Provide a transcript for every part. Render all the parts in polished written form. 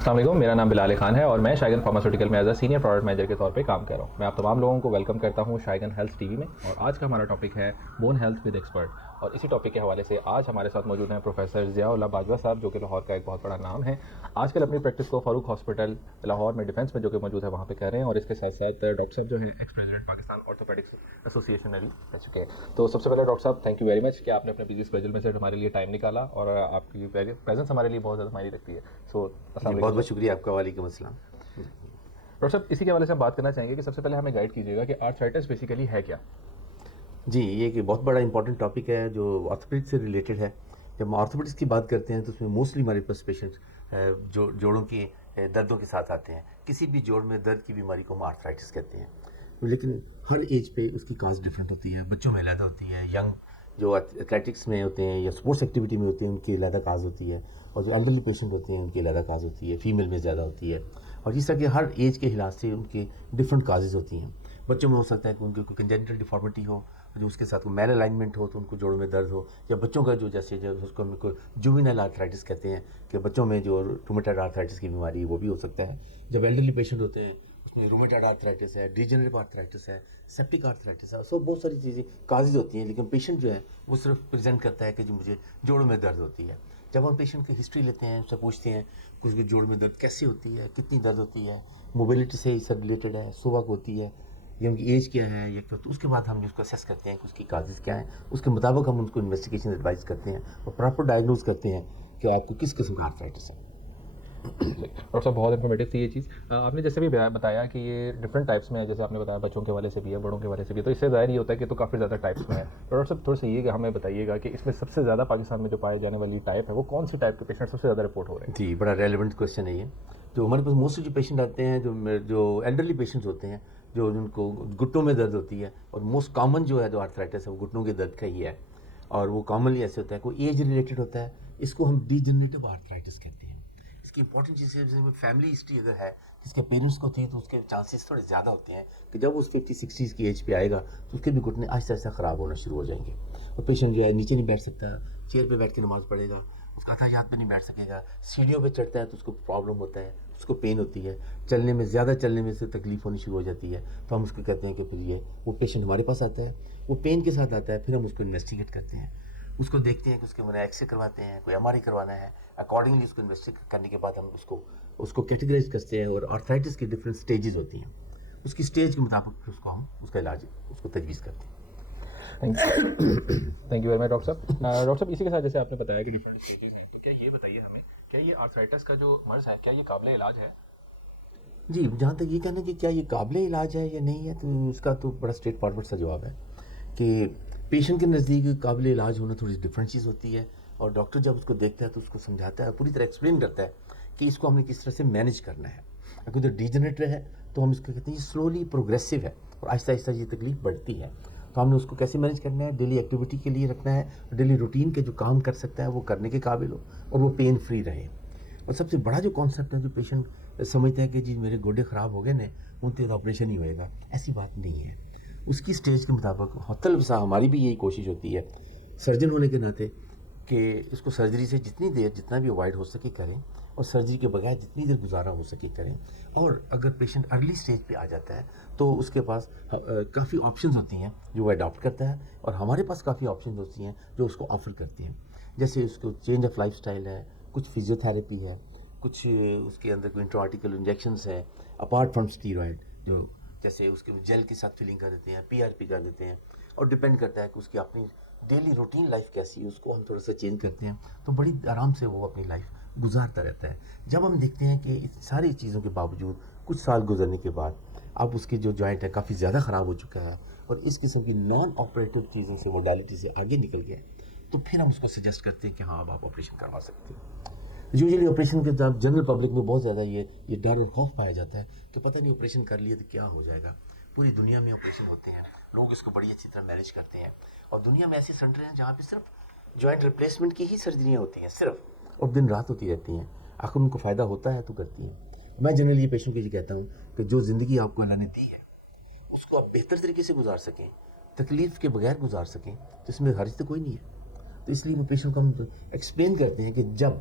السلام علیکم، میرا نام بلال خان ہے اور میں شائگن فارماسیوٹیکل میں as a senior product manager کے طور پہ کام کر رہا ہوں. میں آپ تمام لوگوں کو ویلکم کرتا ہوں شائگن ہیلتھ ٹی وی میں. اور آج کا ہمارا ٹاپک ہے بون ہیلتھ ود ایکسپرٹ. اور اسی ٹاپک کے حوالے سے آج ہمارے ساتھ موجود ہیں پروفیسر ضیاء اللہ باجوہ صاحب، جو کہ لاہور کا ایک بہت بڑا نام ہے. آج کل اپنی پریکٹس کو فاروق ہاسپٹل لاہور میں ڈیفینس میں جو کہ موجود ہے وہاں پہ کر رہے ہیں. اور اس کے ساتھ ساتھ ڈاکٹر صاحب جو ہیں x president Pakistan orthopaedics association میں بھی رہ چکے ہیں. تو سب سے پہلے ڈاکٹر صاحب تھینک یو ویری مچ کہ آپ نے اپنے بزی اسکیڈول میں سے ہمارے لیے ٹائم نکالا اور آپ کی پریزنس ہمارے لیے بہت زیادہ معنی رکھتی ہے. سو السلام علیکم. بہت بہت شکریہ آپ کا. وعلیکم السلام. ڈاکٹر صاحب اسی کے حوالے سے ہم بات کرنا چاہیں گے کہ سب سے پہلے ہمیں گائیڈ کیجیے گا کہ آرتھرائٹس بیسیکلی ہے کیا؟ جی، یہ ایک بہت بڑا امپورٹنٹ ٹاپک ہے جو آرتھوپیڈکس سے ریلیٹڈ ہے. جب ہم آرتھوپیڈکس کی بات کرتے ہیں تو اس میں موسٹلی ہمارے پاس پیشنٹ جوڑوں کے دردوں کے ساتھ آتے ہیں. کسی بھی جوڑ میں درد کی بیماری کو ہم آرتھرائٹس کہتے ہیں. لیکن ہر ایج پہ اس کی کاز ڈفرینٹ ہوتی ہے. بچوں میں علیحدہ ہوتی ہے، ینگ جو ایتھلیٹکس میں ہوتے ہیں یا اسپورٹس ایکٹیویٹی میں ہوتے ہیں ان کی علیحدہ کاز ہوتی ہے، اور جو elderly پیشنٹ ہوتے ہیں ان کی علیحدہ کاز ہوتی ہے. فیمیل میں زیادہ ہوتی ہے. اور اس طرح کہ ہر ایج کے لحاظ سے ان کے ڈفرینٹ کازز ہوتی ہیں. بچوں میں ہو سکتا ہے کہ ان کی کوئی کنجنٹل ڈیفارمیٹی ہو، جو اس کے ساتھ کوئی میل الائنمنٹ ہو تو ان کو جوڑوں میں درد ہو، یا بچوں کا جو جیسے اس کو ہم جووینل آرتھرائٹس کہتے ہیں کہ بچوں میں جو رومیٹائڈ آرتھرائٹس کی بیماری ہے وہ بھی ہو سکتا ہے. جب ایلڈرلی پیشنٹ ہوتے ہیں اس میں رومیٹائڈ آرتھرائٹس ہے، ڈیجنریٹو آرتھرائٹس ہے، سیپٹک آرتھرائٹس ہے. سو بہت ساری چیزیں کازز ہوتی ہیں. لیکن پیشنٹ جو ہے وہ صرف پریزنٹ کرتا ہے کہ جو مجھے جوڑوں میں درد ہوتی ہے. جب ہم پیشنٹ کی ہسٹری لیتے ہیں، اس سے پوچھتے ہیں کہ اس کے جوڑ میں درد کیسے ہوتی ہے، کتنی درد ہوتی ہے، موبلٹی سے اس سے ریلیٹڈ ہے، صبح کو ہوتی ہے یا ان کی ایج کیا ہے، یا تو اس کے بعد ہم اس کو اسیس کرتے ہیں کہ اس کی کازز کیا ہیں. اس کے مطابق ہم ان کو انویسٹیگیشن ایڈوائز کرتے ہیں اور پراپر ڈائگنوز کرتے ہیں کہ آپ کو کس قسم کا آرتھرائٹس ہے. ڈاکٹر صاحب بہت انفارمیٹیو تھی یہ چیز. آپ نے جیسے بھی بتایا کہ یہ ڈفرینٹ ٹائپس میں ہے، جیسے آپ نے بتایا بچوں کے والے سے بھی ہے، بڑوں کے والے سے بھی ہے، تو اس سے ظاہر یہ ہوتا ہے کہ تو کافی زیادہ ٹائپس میں ہے. ڈاکٹر صاحب تھوڑا سا یہ کہ ہمیں بتائیے گا کہ اس میں سب سے زیادہ پاکستان میں جو پائے جانے والی ٹائپ ہے وہ کون سی ٹائپ کے پیشنٹ سب سے زیادہ رپورٹ ہو رہے ہیں؟ جی، بڑا ریلیونٹ کویشچن ہے یہ. جو ہمارے پاس موسٹلی جو پیشنٹ آتے ہیں جو ایلڈرلی پیشنٹس ہوتے ہیں، جو جن کو گھٹنوں میں درد ہوتی ہے، اور موسٹ کامن جو ہے جو آرتھرائٹس ہے وہ گھٹنوں کے درد کا ہی ہے. اور وہ کامنلی ایسے ہوتا ہے، کوئی ایج ریلیٹڈ ہوتا ہے، اس کو ہم ڈیجنریٹو آرتھرائٹس کہتے ہیں. اس کی امپورٹنٹ چیز ہے فیملی ہسٹری اگر ہے جس کے پیرنٹس کو تھی تو اس کے چانسز تھوڑے زیادہ ہوتے ہیں کہ جب اس 50-60 کی ایج پہ آئے گا تو اس کے بھی گھٹنے آہستہ آہستہ خراب ہونا شروع ہو جائیں گے. اور پیشنٹ جو ہے نیچے نہیں بیٹھ سکتا، چیئر پہ بیٹھ کے نماز پڑھے گا، اس کا اتحیات پہ نہیں بیٹھ سکے گا، سیڑھیوں پہ چڑھتا ہے تو اس کو پرابلم ہوتا ہے، اس کو پین ہوتی ہے، زیادہ چلنے میں سے تکلیف ہونی شروع ہو جاتی ہے. تو ہم اس کو کہتے ہیں کہ پھر یہ وہ پیشنٹ ہمارے پاس آتا ہے، وہ پین کے ساتھ آتا ہے. پھر ہم اس کو انویسٹیگیٹ کرتے ہیں، اس کو دیکھتے ہیں کہ اس کے ایکس رے کرواتے ہیں، کوئی ایم آر آئی کروانا ہے. اکارڈنگلی اس کو انویسٹیگیٹ کرنے کے بعد ہم اس کو کیٹیگرائز کرتے ہیں. اور آرتھرائٹس کی ڈفرینٹ سٹیجز ہوتی ہیں، اس کی سٹیج کے مطابق پھر اس کا علاج اس کو تجویز کرتے ہیں. Thank you very much doctor صاحب. ڈاکٹر صاحب اسی کے ساتھ جیسے آپ نے بتایا کہ ڈفرینٹ اسٹیجز ہیں، تو کیا یہ بتائیے ہمیں کیا یہ آرتھرائٹس کا جو مرض ہے کیا یہ قابل علاج ہے؟ جی، جہاں تک یہ کہنا کہ کیا یہ قابل علاج ہے یا نہیں ہے، تو اس کا تو بڑا اسٹریٹ فارورڈ سا جواب ہے کہ پیشنٹ کے نزدیک قابل علاج ہونا تھوڑی سی ڈفرینٹ چیز ہوتی ہے. اور ڈاکٹر جب اس کو دیکھتا ہے تو اس کو سمجھاتا ہے، پوری طرح ایکسپلین کرتا ہے کہ اس کو ہم نے کس طرح سے مینیج کرنا ہے. اگر جو ڈیجنریٹر ہے تو ہم اس کو کہتے ہیں یہ سلولی پروگریسو ہے اور آہستہ آہستہ یہ تکلیف بڑھتی ہے. تو ہم نے اس کو کیسے مینیج کرنا ہے، ڈیلی ایکٹیویٹی کے لیے رکھنا ہے، ڈیلی روٹین کے جو کام کر سکتا ہے وہ کرنے کے قابل ہو اور وہ پین فری رہے. اور سب سے بڑا جو کانسیپٹ ہے جو پیشنٹ سمجھتا ہے کہ جی میرے گوڈے خراب ہو گئے نا، ان کے آپریشن ہی ہوئے گا، ایسی بات نہیں ہے. اس کی سٹیج کے مطابق مختلف سا ہماری بھی یہی کوشش ہوتی ہے سرجن ہونے کے ناطے کہ اس کو سرجری سے جتنی دیر جتنا بھی اوائڈ ہو سکے کریں، اور سرجری کے بغیر جتنی دیر گزارا ہو سکے کریں. اور اگر پیشنٹ ارلی سٹیج پہ آ جاتا ہے تو اس کے پاس کافی آپشنز ہوتی ہیں جو وہ اڈاپٹ کرتا ہے، اور ہمارے پاس کافی آپشنز ہوتی ہیں جو اس کو آفر کرتی ہیں. جیسے اس کو چینج آف لائف سٹائل ہے، کچھ فزیوتھیراپی ہے، کچھ اس کے اندر کوئی انٹرا آرٹیکل انجیکشنز ہیں اپارٹ فرام اسٹیرائڈ، جو جیسے اس کے جیل کے ساتھ فلنگ کر دیتے ہیں، پی آر پی کر دیتے ہیں. اور ڈپینڈ کرتا ہے کہ اس کی اپنی ڈیلی روٹین لائف کیسی ہے، اس کو ہم تھوڑا سا چینج کرتے ہیں تو بڑی آرام سے وہ اپنی لائف گزارتا رہتا ہے. جب ہم دیکھتے ہیں کہ اس ساری چیزوں کے باوجود کچھ سال گزرنے کے بعد اب اس کی جو جوائنٹ ہے کافی زیادہ خراب ہو چکا ہے اور اس قسم کی نان آپریٹو چیزوں سے موڈالٹی سے آگے نکل گئے، تو پھر ہم اس کو سجیسٹ کرتے ہیں کہ ہاں اب آپ آپریشن کروا سکتے ہیں. یوزلی آپریشن کے جب جنرل پبلک میں بہت زیادہ یہ ڈر اور خوف پایا جاتا ہے کہ پتہ نہیں آپریشن کر لیے تو کیا ہو جائے گا. پوری دنیا میں آپریشن ہوتے ہیں، لوگ اس کو بڑی اچھی طرح مینیج کرتے ہیں. اور دنیا میں ایسے سینٹر ہیں جہاں پہ صرف جوائنٹ ریپلیسمنٹ کی ہی سرجریاں ہوتی ہیں صرف، اور دن رات ہوتی رہتی ہیں. آخر ان کو فائدہ ہوتا ہے تو کرتی ہیں. میں جنرلی یہ پیشنٹ کو یہ کہتا ہوں کہ جو زندگی آپ کو اللہ نے دی ہے اس کو آپ بہتر طریقے سے گزار سکیں، تکلیف کے بغیر گزار سکیں، تو اس میں حرج تو کوئی نہیں ہے. تو اس لیے وہ پیشنٹ کو ہم ایکسپلین کرتے ہیں کہ جب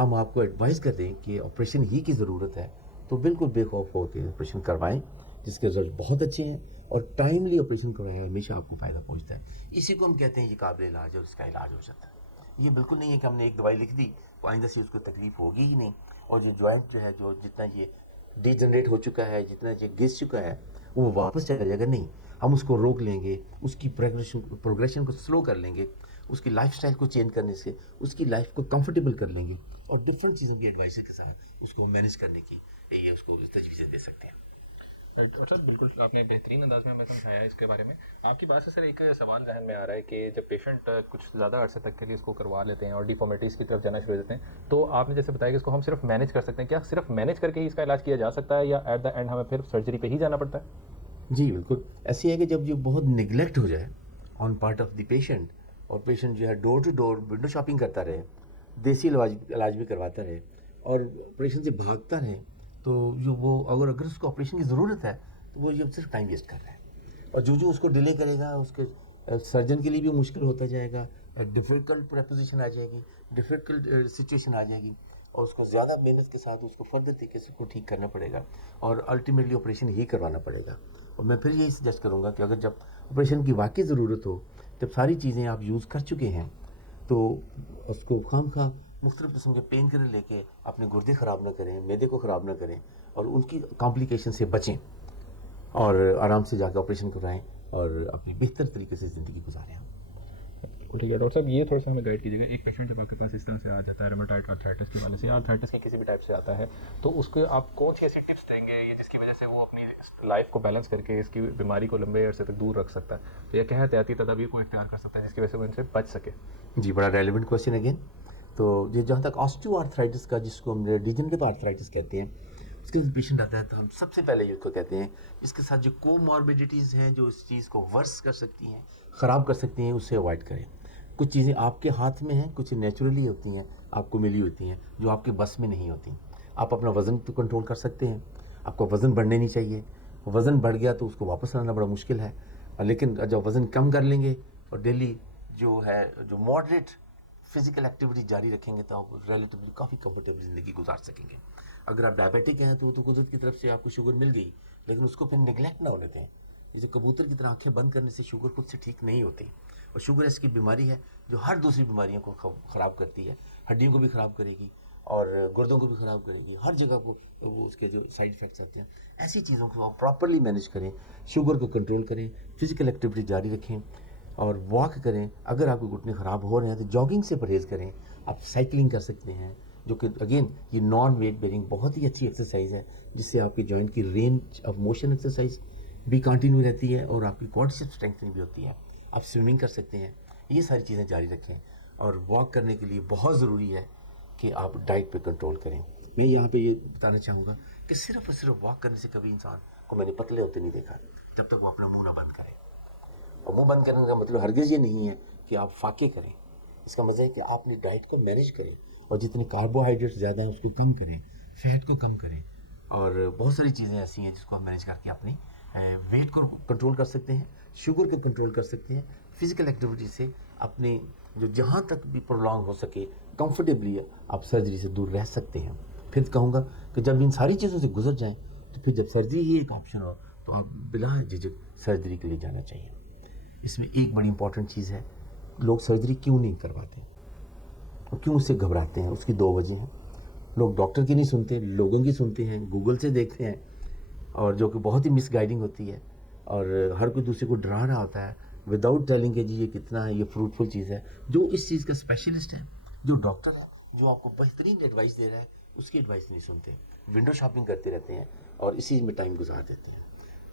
ہم آپ کو ایڈوائز کر دیں کہ آپریشن ہی کی ضرورت ہے تو بالکل بے خوف ہو کے آپریشن کروائیں، جس کے رزلٹ بہت اچھے ہیں، اور ٹائملی آپریشن کروائیں، ہمیشہ آپ کو فائدہ پہنچتا ہے. اسی کو ہم کہتے ہیں یہ قابل علاج ہے اور اس کا علاج ہو جاتا ہے. یہ بالکل نہیں ہے کہ ہم نے ایک دوائی لکھ دی تو آئندہ سے اس کو تکلیف ہوگی ہی نہیں، اور جو جوائنٹ جو ہے جو جتنا یہ ڈی جنریٹ ہو چکا ہے، جتنا یہ گھس چکا ہے، وہ واپس چلا جائے گا نہیں. ہم اس کو روک لیں گے، اس کی پروگریشن کو سلو کر لیں گے، اس کی لائف سٹائل کو چینج کرنے سے اس کی لائف کو کمفرٹیبل کر لیں گے، اور ڈفرینٹ چیزوں کی ایڈوائزر کے ساتھ اس کو مینیج کرنے کی یہ اس کو تجویزیں دے سکتے ہیں. ڈاکٹر صاحب بالکل آپ نے بہترین انداز میں ہمیں سمجھایا اس کے بارے میں. آپ کی بات سے سر ایک سوال ذہن میں آ رہا ہے کہ جب پیشنٹ کچھ زیادہ عرصے تک کے لیے اس کو کروا لیتے ہیں اور ڈیفارمیٹیز کی طرف جانا شروع ہو جاتے ہیں، تو آپ نے جیسے بتایا کہ اس کو ہم صرف مینیج کر سکتے ہیں، کیا صرف مینیج کر کے ہی اس کا علاج کیا جا سکتا ہے یا ایٹ دا اینڈ ہمیں پھر سرجری پہ ہی جانا پڑتا ہے؟ جی بالکل ایسی ہے کہ جب یہ بہت نگلیکٹ ہو جائے on part of the patient, اور پیشنٹ جو ہے ڈور ٹو ڈور ونڈو شاپنگ کرتا رہے، دیسی علاج بھی کرواتا رہے اور آپریشن سے بھاگتا رہے، تو جو وہ اگر اس کو آپریشن کی ضرورت ہے تو وہ یہ صرف ٹائم ویسٹ کر رہا ہے. اور جو اس کو ڈیلے کرے گا اس کے سرجن کے لیے بھی مشکل ہوتا جائے گا، ڈیفیکلٹ پریپوزیشن آ جائے گی، ڈیفیکلٹ سچویشن آ جائے گی، اور اس کو زیادہ محنت کے ساتھ اس کو فردر طریقے سے کو ٹھیک کرنا پڑے گا، اور الٹیمیٹلی آپریشن ہی کروانا پڑے گا. اور میں پھر یہی سجیسٹ کروں گا کہ اگر جب آپریشن کی واقعی ضرورت ہو، جب ساری چیزیں آپ یوز کر چکے ہیں، تو اس کو خام خواہ مختلف قسم کے پین کلر لے کے اپنے گردے خراب نہ کریں، معدے کو خراب نہ کریں، اور ان کی کمپلیکیشن سے بچیں، اور آرام سے جا کے آپریشن کرائیں اور اپنی بہتر طریقے سے زندگی گزاریں. ٹھیک ہے ڈاکٹر صاحب، یہ تھوڑا سا ہمیں گائڈ کیجیے گا. ایک پیشنٹ جب آپ کے پاس اس طرح سے آ جاتا ہے رومیٹائڈ آرتھرائٹس کی وجہ سے یا آرتھرائٹس کی کسی بھی ٹائپ سے آتا ہے، تو اس کو آپ کون سی ایسی ٹپس دیں گے جس کی وجہ سے وہ اپنی لائف کو بیلنس کر کے اس کی بیماری کو لمبے عرصے تک دور رکھ سکتا ہے، تو یہ کیا احتیاطی تدابیر کو اختیار کر سکتا ہے جس کی وجہ سے وہ ان سے بچ سکے؟ جی بڑا ریلیونٹ کویشچن اگین. تو یہ جہاں تک آسٹیو آرتھرائٹس کا، جس کو ہم ڈیجنریٹو آرتھرائٹس کہتے ہیں، اس کے پیشنٹ آتا ہے تو ہم سب سے پہلے یہ کو کہتے ہیں اس کے ساتھ جو کو ماربیڈیٹیز ہیں جو اس چیز کو ورس کر سکتی ہیں، خراب کر سکتی ہیں، اسے اوائڈ کریں. کچھ چیزیں آپ کے ہاتھ میں ہیں، کچھ نیچرلی ہوتی ہیں، آپ کو ملی ہوتی ہیں، جو آپ کے بس میں نہیں ہوتی. آپ اپنا وزن تو کنٹرول کر سکتے ہیں، آپ کو وزن بڑھنے نہیں چاہیے. وزن بڑھ گیا تو اس کو واپس لانا بڑا مشکل ہے، لیکن جب وزن کم کر لیں گے اور ڈیلی جو ماڈریٹ فزیکل ایکٹیویٹی جاری رکھیں گے تو آپ ریلیٹیولی کافی کمفرٹیبل زندگی گزار سکیں گے. اگر آپ ڈائبیٹک ہیں تو وہ تو قدرت کی طرف سے آپ کو شوگر مل گئی، لیکن اس کو پھر نگلیکٹ نہ ہونے دیں. جیسے کبوتر کی طرح آنکھیں بند کرنے سے شوگر خود سے ٹھیک نہیں ہوتی، اور شوگر ایسی بیماری ہے جو ہر دوسری بیماریوں کو خراب کرتی ہے، ہڈیوں کو بھی خراب کرے گی اور گردوں کو بھی خراب کرے گی، ہر جگہ کو وہ اس کے جو سائیڈ افیکٹس آتے ہیں. ایسی چیزوں کو آپ پراپرلی مینیج کریں، شوگر کو کنٹرول کریں، فزیکل ایکٹیویٹی جاری رکھیں اور واک کریں. اگر آپ کے گھٹنے خراب ہو رہے ہیں تو جاگنگ سے پرہیز کریں. آپ سائیکلنگ کر سکتے ہیں، جو کہ اگین یہ نان ویٹ بیئرنگ بہت ہی اچھی ایکسرسائز ہے، جس سے آپ کے جوائنٹ کی رینج آف موشن ایکسرسائز بھی کنٹینیو رہتی ہے اور آپ کی کوارڈسیپ اسٹرینتھنگ بھی ہوتی ہے. آپ سوئمنگ کر سکتے ہیں. یہ ساری چیزیں جاری رکھیں، اور واک کرنے کے لیے بہت ضروری ہے کہ آپ ڈائٹ پہ کنٹرول کریں. میں یہاں پہ یہ بتانا چاہوں گا کہ صرف اور صرف واک کرنے سے کبھی انسان کو میں نے پتلے ہوتے نہیں دیکھا جب تک وہ اپنا منہ نہ بند کرے. اور منہ بند کرنے کا مطلب ہرگز یہ نہیں ہے کہ آپ فاقے کریں. اس کا مطلب ہے کہ آپ اپنی ڈائٹ کو مینیج کریں، اور جتنے کاربوہائیڈریٹس زیادہ ہیں اس کو کم کریں، فیٹ کو کم کریں، اور بہت ساری چیزیں ایسی ہیں جس کو آپ مینیج کر کے اپنی ویٹ کو کنٹرول کر سکتے ہیں، شوگر کو کنٹرول کر سکتے ہیں. فزیکل ایکٹیویٹی سے اپنے جو جہاں تک بھی پرولونگ ہو سکے کمفرٹیبلی آپ سرجری سے دور رہ سکتے ہیں. پھر کہوں گا کہ جب ان ساری چیزوں سے گزر جائیں تو پھر جب سرجری ہی ایک آپشن ہو تو آپ بلا جھجک سرجری کے لیے جانا چاہیے. اس میں ایک بڑی امپورٹنٹ چیز ہے، لوگ سرجری کیوں نہیں کرواتے اور کیوں اس سے گھبراتے ہیں؟ اس کی دو وجہ ہیں. لوگ ڈاکٹر کی نہیں سنتے، لوگوں کی سنتے ہیں، گوگل سے دیکھتے ہیں، اور جو کہ بہت ہی مس گائیڈنگ ہوتی ہے، اور ہر کوئی دوسرے کو ڈرا رہا ہوتا ہے وداؤٹ ٹیلنگ کہ جی یہ کتنا ہے، یہ فروٹفل چیز ہے. جو اس چیز کا اسپیشلسٹ ہے، جو ڈاکٹر ہے، جو آپ کو بہترین ایڈوائس دے رہا ہے، اس کی ایڈوائس نہیں سنتے، ونڈو شاپنگ کرتے رہتے ہیں اور اسی میں ٹائم گزار دیتے ہیں.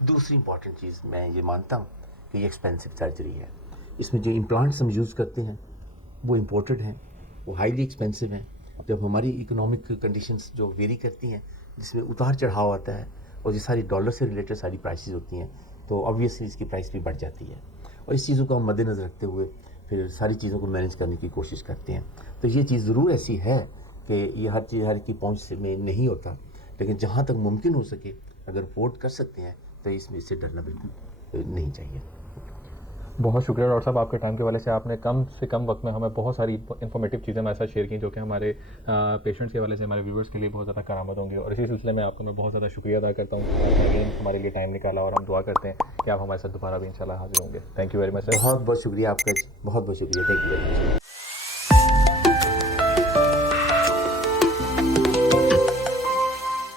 دوسری امپورٹنٹ چیز میں یہ مانتا ہوں کہ یہ ایکسپینسو سرجری ہے. اس میں جو امپلانٹس ہم یوز کرتے ہیں وہ امپورٹڈ ہیں، وہ ہائیلی ایکسپینسو ہیں. جب ہماری اکنامک کنڈیشنز جو ویری کرتی ہیں، جس میں اتار چڑھاؤ آتا ہے، اور یہ ساری ڈالر سے ریلیٹڈ ساری پرائسز ہوتی ہیں، تو آبویسلی اس کی پرائس بھی بڑھ جاتی ہے. اور اس چیزوں کو ہم مد نظر رکھتے ہوئے پھر ساری چیزوں کو مینیج کرنے کی کوشش کرتے ہیں. تو یہ چیز ضرور ایسی ہے کہ یہ ہر چیز ہر کی پہنچ میں نہیں ہوتا، لیکن جہاں تک ممکن ہو سکے اگر افورڈ کر سکتے ہیں تو اس میں اس سے ڈرنا بالکل نہیں چاہیے. بہت شکریہ ڈاکٹر صاحب آپ کے ٹائم کے والے سے. آپ نے کم سے کم وقت میں ہمیں بہت ساری انفارمیٹیو چیزیں ہمارے ساتھ شیئر کی جو کہ ہمارے پیشنٹس کے والے سے ہمارے ویورس کے لیے بہت زیادہ کارآمد ہوں گی, اور اسی سلسلے میں آپ کا میں بہت زیادہ شکریہ ادا کرتا ہوں کہ اگین ہمارے لیے ٹائم نکالا, اور ہم دعا کرتے ہیں کہ آپ ہمارے ساتھ دوبارہ بھی انشاءاللہ حاضر ہوں گے. تھینک یو ویری مچ سر. بہت بہت شکریہ آپ کا, بہت بہت شکریہ, تھینک یو ویری مچ.